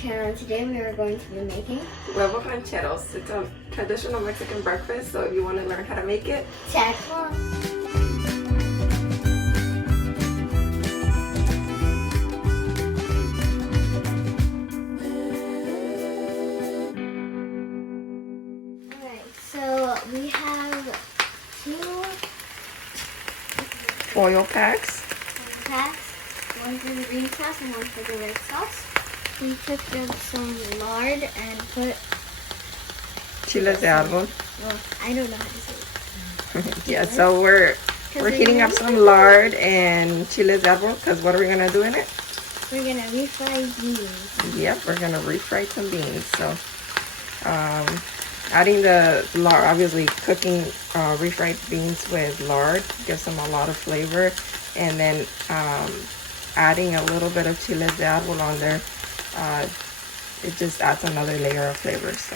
channel, and today we are going to be making Huevos Rancheros. It's a traditional Mexican breakfast, so if you want to learn how to make it, tag along. Alright, so we have 2 foil packs. packs, one for the green sauce and one for the red sauce. We took some lard and put Chiles de árbol. well, I don't know how to say it. Yeah, so we're heating up some lard and chiles de árbol, because what are we gonna do in it? We're gonna refry beans. Yep, we're gonna refry some beans. So adding the lard, obviously cooking refried beans with lard gives them a lot of flavor, and then adding a little bit of chiles de árbol on there, it just adds another layer of flavor, so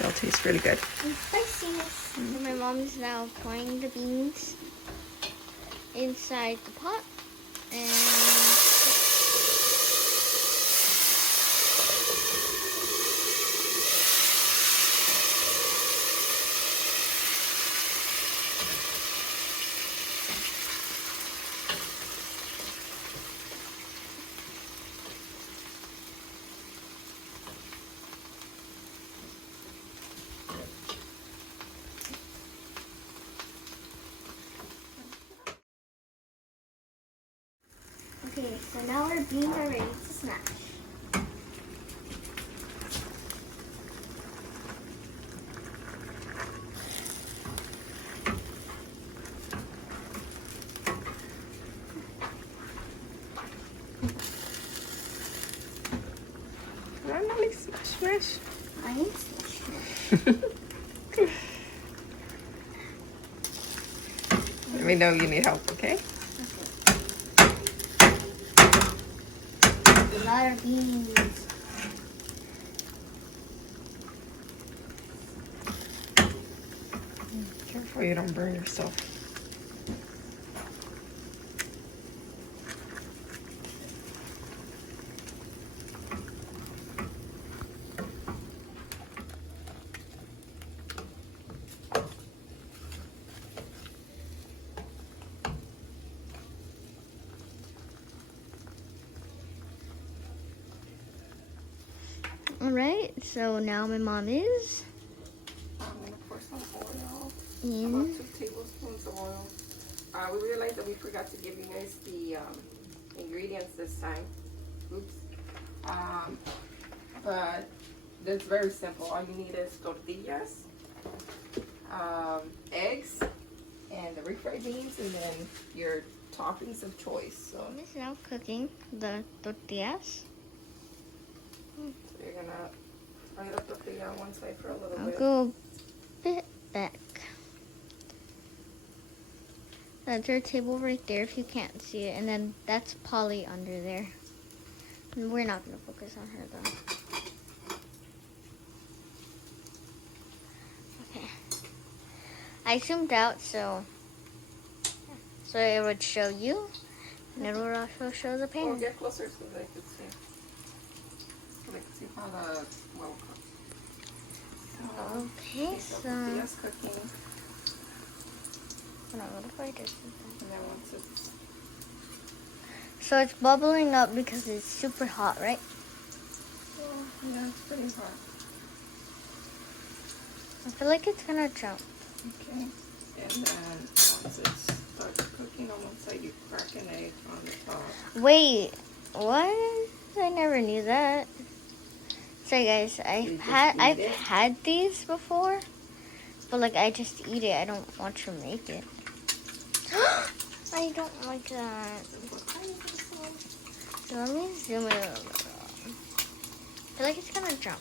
it'll taste really good. And spiciness. So my mom is now pouring the beans inside the pot, and okay, so now our beans are ready to smash. Normally smash. I am smashing. Let me know if you need help, okay? A lot of beans. Careful you don't burn yourself. Alright, so now my mom is I'm gonna pour some oil. in. About 2 tablespoons of oil. We realized that we forgot to give you guys the ingredients this time. Oops. But it's very simple. All you need is tortillas, eggs, and the refried beans, and then your toppings of choice. So Mom is now cooking the tortillas. you're gonna fry the tortilla on one side for a little I'll bit. go a bit back. That's our table right there if you can't see it. And then that's Polly under there. And we're not going to focus on her though. Okay. I zoomed out so it would show you. And it would also show the Oh, pan. get closer so they can see. So they can see how the well cooked. Okay, so Tortilla's cooking. hold on, what if I just And then once it's so it's bubbling up because it's super hot, right? yeah, it's pretty hot. I feel like it's gonna jump. Okay. And then once it starts cooking on one side, you crack an egg on the top. Wait, what? I never knew that. Sorry guys, You just I've eat it? had these before, but like I just eat it. I don't want to make it. I don't like that. So let me zoom it a little bit. I feel like it's gonna jump.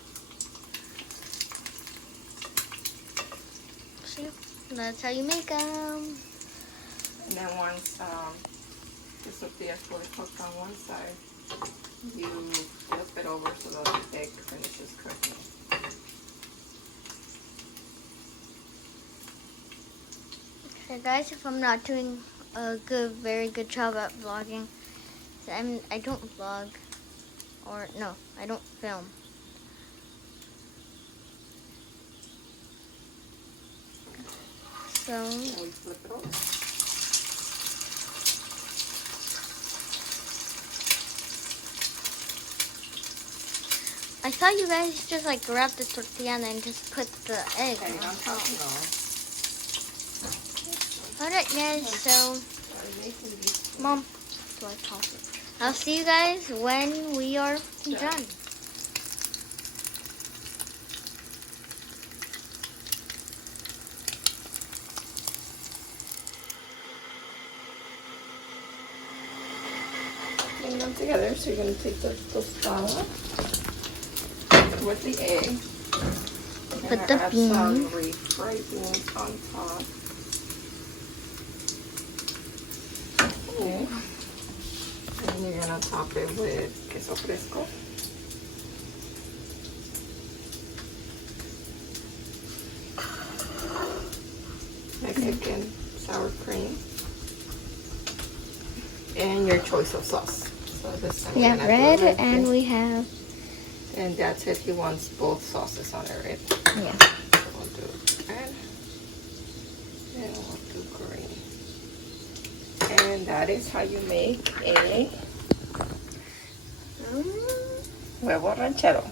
See, that's how you make them. And then once the tortilla is fully cooked on one side, you flip it over so that the egg finishes cooking. So guys, if I'm not doing a very good job at vlogging, I don't vlog. Or no, I don't film. So And we flip it over. I thought you guys just like grab the tortilla and then just put the egg Okay, on on top, top. no. Alright guys, so Start making these. Mom, do I toss it? I'll see you guys when we are done. Putting them together, so you're going to take the tostada with the egg. Put the add beans. some refried beans on top. Okay. And you're going to top it with queso fresco. Mexican sour cream. And your choice of sauce. So this time We have red and we have... And Dad said he wants both sauces on it, right? Yeah. So we'll do red. And we'll do green. And that is how you make a huevo ranchero.